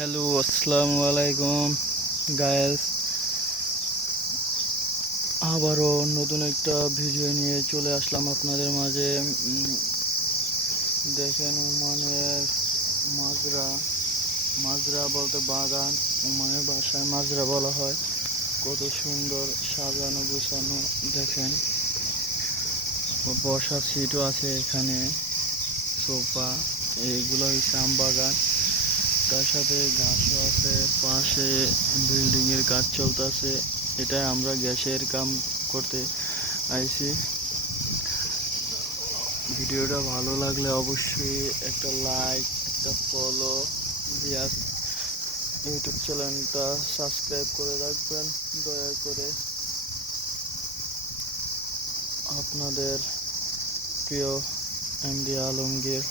Hello, আসসালামু আলাইকুম guys. আবারও নতুন একটা ভিডিও নিয়ে চলে আসলাম আপনাদের মাঝে। দেখেন ওমানের মাজরা, মাজরা বলতে বাগান, ওমানের ভাষায় মাজরা বলা হয়। কত সুন্দর সাজানো গোছানো দেখেন। বসার সিটও আছে এখানে, সোফা। এইগুলো হচ্ছে আম বাগান, তার সাথে ঘাসও আছে। পাশে বিল্ডিং এর কাজ চলতেছে। এটা আমরা গ্যাসের কাম করতে আইছি। ভিডিওটা ভালো লাগলে অবশ্যই একটা লাইক, একটা ফলো দিয়া ইউটিউব চ্যানেলটা সাবস্ক্রাইব করে রাখবেন দয়া করে। আপনাদের প্রিয় এমডি আলমগীর।